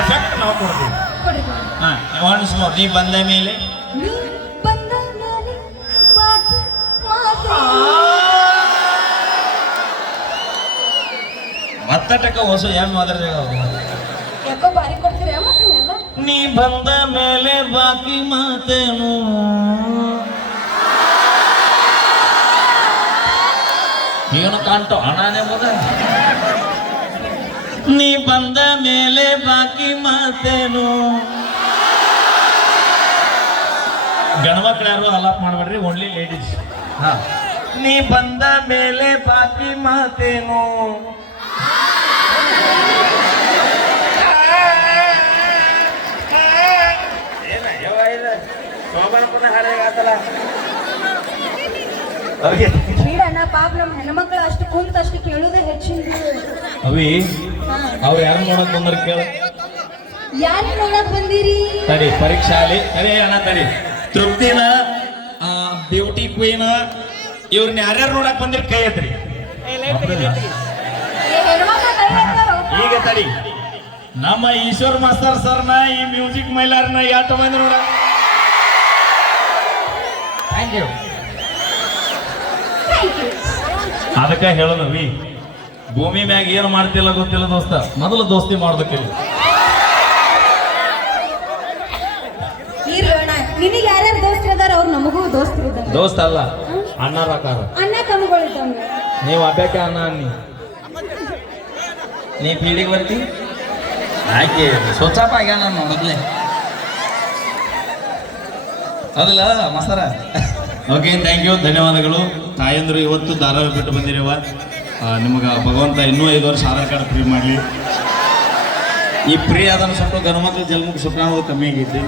Effect ನಾವು ಕೊಡ್ತೀವಿ. ಕೊಡಿ ಕೊಡಿ. ಹಾ ಒನ್ಸ್ ಮೋರ್. ನೀ ಬಂದ ಮೇಲೆ ನೀ ಬಂದ ಮೇಲೆ ಬಾಕಿ ಮಾತೆ. ಮತ್ತಟಕ ಹೊಸ ಏನ್ ಮಾತಾಡ್ದೆ ಯಾಕೋ ಬಾರಿ ಕೊಡ್ತೀರಿ ಮತ್ತೆಲ್ಲ. ನೀ ಬಂದ ಮೇಲೆ ಬಾಕಿ ಮಾತೇನು ಏನು ಕಾಣ್ತೋ ಹಣನೇ ಮೊದ. ನೀ ಬಂದ ಮೇಲೆ ಬಾಕಿ ಮಾತೇನು. ಗಣಮಕ್ಳು ಯಾರು ಅಲಾಪ್ ಮಾಡ್ಬೇಡ್ರಿ, ಓನ್ಲಿ ಲೇಡೀಸ್. ಹಾ ನೀ ಬಂದ ಮೇಲೆ ಬಾಕಿ ಮಾತೇನು. ಬಿಡಣ್ಣ ಪಾಪ ನಮ್ಮ ಹೆಣ್ಮಕ್ಳು ಅಷ್ಟು ಕುಂತ ಅಷ್ಟು ಕೇಳುದೇ ಹೆಚ್ಚಿನ. ಅವಿ ಅವ್ರು ಯಾರು ನೋಡಕ್ ಬಂದ್ರ ಕೇಳ. ಯಾರು ನೋಡಕ್ ಬಂದಿರಿ? ತಡಿ ಪರೀಕ್ಷಾಲಿ ತಡಿ ಅಣ್ಣ ತಡಿ. ತೃಪ್ತಿನ ಬ್ಯೂಟಿ ಕ್ವೀನ್ ಇವ್ರನ್ನ ಯಾರ್ಯಾರು ನೋಡಕ್ ಬಂದಿರಿ ಕೈ ಎತ್ರಿ. ಈಗ ತಡಿ ನಮ್ಮ ಈಶ್ವರ್ ಮಾಸ್ತರ್ ಸರ್ನ ಈ ಮ್ಯೂಸಿಕ್ ಮೈಲಾರ್ನ ಯಾಟ ಮಂದಿ ನೋಡ. Thank you. ಅದಕ್ಕೆ ಹೇಳೋದವಿ ಭೂಮಿ ಮ್ಯಾಗ ಏನು ಮಾಡ್ತಿಲ್ಲ ಗೊತ್ತಿಲ್ಲ ದೋಸ್ತ, ಮೊದಲು ದೋಸ್ತಿ ಮಾಡ್ಬೇಕಿಲ್ಲ. ನಿನಗೆ ಯಾರ್ಯಾರು ದೋಸ್ತರು ಅದಾರ ಅವ್ರು ನಮಗೂ ದೋಸ್ತರು ಇದ್ದಾರೆ. ದೋಸ್ತ ಅಲ್ಲ ಅಣ್ಣ ರಾಕಾರ. ಅಣ್ಣ ತಮ್ಮಗಳಿದ್ದಂಗ ನೀವು ಹಬ್ಬಕ್ಕೆ ಅಣ್ಣ ಅನ್ನಿ. ನೀ ಪೀಳಿಗೆ ಬರ್ತಿ ಆಕೆ ಸ್ವಚ್ಛಪ್ಪ ಆಗ್ಯಾನ ನಾನು ಮೊದಲೇ ಅದಲ್ಲ ಮಸಾರ. ಓಕೆ ಥ್ಯಾಂಕ್ ಯು, ಧನ್ಯವಾದಗಳು. ತಾಯಂದ್ರು ಇವತ್ತು ಧಾರಾವಾಹಿ ಬಿಟ್ಟು ಬಂದಿರವ. ನಿಮಗೆ ಭಗವಂತ ಇನ್ನೂ 5 ವರ್ಷ ಆಧಾರ್ ಕಾರ್ಡ್ ಫ್ರೀ ಮಾಡಲಿ. ಈ ಫ್ರೀ ಅದನ್ನು ಸ್ವಲ್ಪ ಗಣಮಕ್ಳು ಜನ್ಮಕ್ಕೆ ಸುಖ ಕಮ್ಮಿ ಆಗೈತಿ.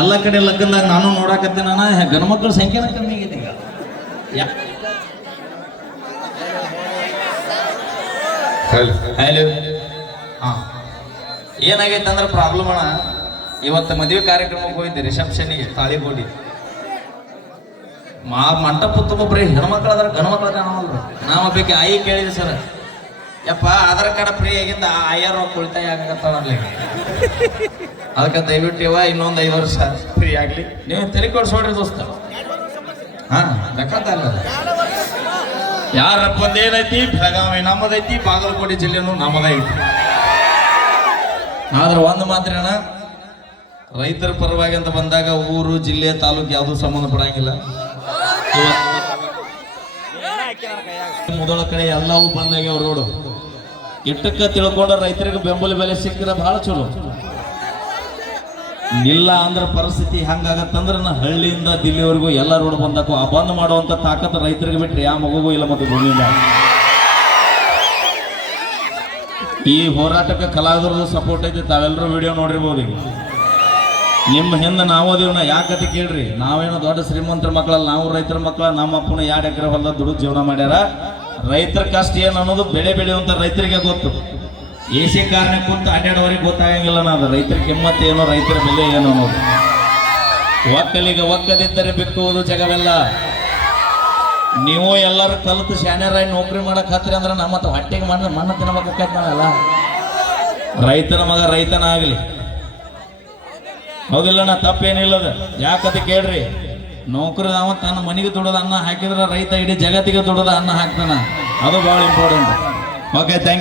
ಎಲ್ಲ ಕಡೆ ಲಗ್ನದಾಗ ನಾನು ನೋಡಾಕತ್ತೆ, ನಾನು ಗಣಮಕ್ಳ ಸಂಖ್ಯೆನ ಕಮ್ಮಿ ಆಗೈತಿ ಈಗ. ಹಲೋ ಹಾಂ ಏನಾಗೈತೆ ಅಂದ್ರೆ ಪ್ರಾಬ್ಲಮ್ ಅಣ್ಣ. ಇವತ್ತು ಮದುವೆ ಕಾರ್ಯಕ್ರಮಕ್ಕೆ ಹೋಗಿದ್ದೆ, ರಿಸೆಪ್ಷನ್ನಿಗೆ ತಾಳಿಕೋಡಿ. ಮಂಟಪ ತುಂಬ ಬರೀ ಹೆಣ್ಮಕ್ಳು ಅದ್ರ ಗಣಮಕ್ಳು ಕಾಣವಲ್ರಿ. ನಾವು ಬೇಕು ಆಯಿ ಕೇಳಿದೆ ಸರ್, ಯಪ್ಪ ಆಧಾರ್ ಕಾರ್ಡ್ ಫ್ರೀ ಆಗಿಂದ 5000 ರೂಪಾಯಿ ಉಳಿತಾಯ ಆಗತ್ತಾವಲ್ಲಿ. ಅದಕ್ಕೆ ದಯವಿಟ್ಟು ಇವ ಇನ್ನೊಂದು 5 ವರ್ಷ ಫ್ರೀ ಆಗಲಿ. ನೀವು ತಲೆ ಕೊಡ್ಸೋಡ್ರಿ ದೋಸ್ತ. ಹಾಂ ಲೆಕ್ಕತ್ತಲ್ಲ ಯಾರಪ್ಪಂದು ಏನೈತಿ, ಬೆಳಗಾವಿ ನಮ್ಮದೈತಿ, ಬಾಗಲಕೋಟೆ ಜಿಲ್ಲೆನೂ ನಮ್ಮದೈತಿ. ಆದ್ರೆ ಒಂದು ಮಾತ್ರ ಅಣ್ಣ, ರೈತರ ಪರವಾಗಿ ಅಂತ ಬಂದಾಗ ಊರು ಜಿಲ್ಲೆ ತಾಲೂಕು ಯಾವುದು ಸಂಬಂಧ ಪಡಂಗಿಲ್ಲ. ಮೊದಲ ಕಡೆ ಎಲ್ಲವೂ ಬಂದಾಗ ಅವ್ರು ನೋಡು ಇಟ್ಟಕ್ಕ ತಿಳ್ಕೊಂಡ ರೈತರಿಗೆ ಬೆಂಬಲ ಬೆಲೆ ಸಿಕ್ಕಿದ್ರೆ ಬಹಳ ಚಲೋ. ಇಲ್ಲ ಅಂದ್ರೆ ಪರಿಸ್ಥಿತಿ ಹೆಂಗಾಗತ್ತಂದ್ರೆ ನಾ ಹಳ್ಳಿಯಿಂದ ದಿಲ್ಲಿವರೆಗೂ ಎಲ್ಲ ರೋಡ್ ಬಂದಾಕು. ಆ ಬಂದ್ ಮಾಡುವಂತ ತಾಕತ್ತು ರೈತರಿಗೆ ಬಿಟ್ರೆ ಯಾವ ಮಗುಗೂ ಇಲ್ಲ ಮತ್ತು ಭೂಮಿಯಿಂದ. ಈ ಹೋರಾಟಕ್ಕೆ ಕಲಾವಿದರದು ಸಪೋರ್ಟ್ ಐತಿ, ತಾವೆಲ್ಲರೂ ವಿಡಿಯೋ ನೋಡಿರ್ಬೋದು. ಈಗ ನಿಮ್ಮ ಹಿಂದೆ ನಾವು ಅದೇವನ ಯಾಕತಿ ಕೇಳ್ರಿ. ನಾವೇನೋ ದೊಡ್ಡ ಶ್ರೀಮಂತರ ಮಕ್ಕಳಲ್ಲ, ನಾವು ರೈತರ ಮಕ್ಕಳ. ನಮ್ಮ ಅಪ್ಪನ 2 ಎಕರೆ ಹೊಲದ ದುಡಿದು ಜೀವನ ಮಾಡ್ಯಾರ. ರೈತರ ಕಷ್ಟ ಏನು ಅನ್ನೋದು ಬೆಳೆ ಬೆಳೆಯುವಂಥ ರೈತರಿಗೆ ಗೊತ್ತು. ಎಸಿ ಕಾರಣ ಕುಂತು 12ವರೆಗೆ ಗೊತ್ತಾಗಂಗಿಲ್ಲ ನಾವು ರೈತರ ಕಿಮ್ಮತ್ತು ಏನು, ರೈತರ ಬೆಲೆ ಏನು ಅನ್ನೋದು. ಒಕ್ಕಲಿಗೆ ಒಕ್ಕದಿದ್ದರೆ ಬಿಕ್ಕುವುದು ಜಗವೆಲ್ಲ. ನೀವು ಎಲ್ಲರೂ ಕಲಿತು ಶಾನ್ಯರಾಗಿ ನೌಕರಿ ಮಾಡಕ್ ಹತ್ರಿ ಅಂದ್ರೆ ನಮ್ಮ ಹೊಟ್ಟೆಗೆ ಮಣ್ಣು ತಿನ್ನಬೇಕಾಗತ್ತೆ ನಾವೆಲ್ಲ. ರೈತನ ಮಗ ರೈತನ ಆಗಲಿ, ಹೌದಿಲ್ಲ? ನಾ ತಪ್ಪೇನಿಲ್ಲದ. ಯಾಕಂತ ಕೇಳ್ರಿ, ನೌಕರಿ ಅವ ತನ್ನ ಮನೆಗೆ ದುಡೋದು ಅನ್ನ ಹಾಕಿದ್ರೆ ರೈತ ಇಡೀ ಜಗತ್ತಿಗೆ ದುಡೋದು ಅನ್ನ ಹಾಕ್ತಾನ. ಅದು ಭಾಳ ಇಂಪಾರ್ಟೆಂಟ್. Okay thank you.